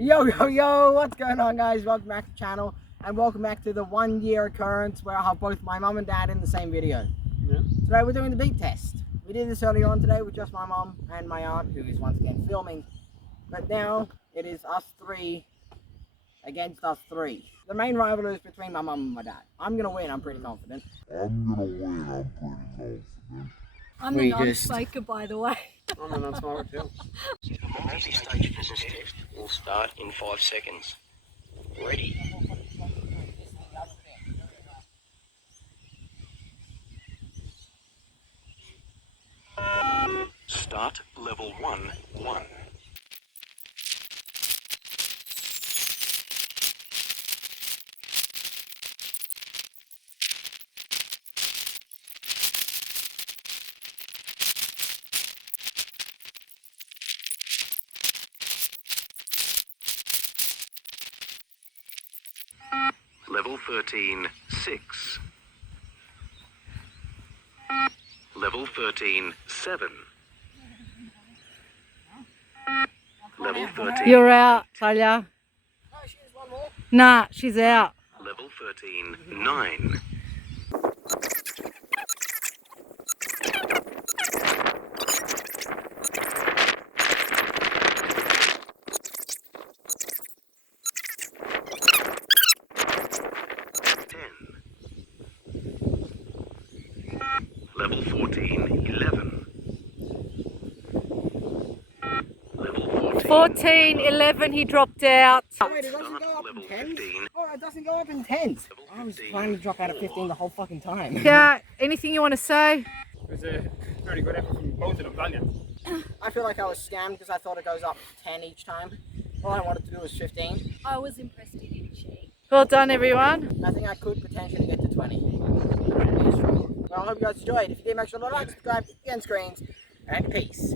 Yo, what's going on, guys? Welcome back to the channel and welcome back to the 1 year occurrence where I have both my mum and dad in the same video. Yeah. Today we're doing the beat test. We did this earlier on today with just my mum and my aunt, who is once again filming, but now it is us three against us three. The main rivalry is between my mum and my dad. I'm gonna win, I'm pretty confident. I'm the non-smoker, by the way. I'm a non-smoker too. The multi-stage physics test will start in 5 seconds. Ready? Start level 1. Level 13, 6. Level 13, 7. Level 13. You're out, Talia. Nah, she's out. Level 13, 9. Level 14, 11. Level 14, 11, he dropped out. Wait, it doesn't go up in 10s? Oh, it doesn't go up in 10s. I was trying to drop out of 15 the whole fucking time. Yeah, anything you want to say? It was a very good effort from both of them, valiant. I feel like I was scammed because I thought it goes up 10 each time. All I wanted to do was 15. I was impressed he didn't cheat. Well done, everyone. I think I could potentially get to 20. Well, I hope you guys enjoyed. If you did, make sure to like, subscribe, and screens, and peace.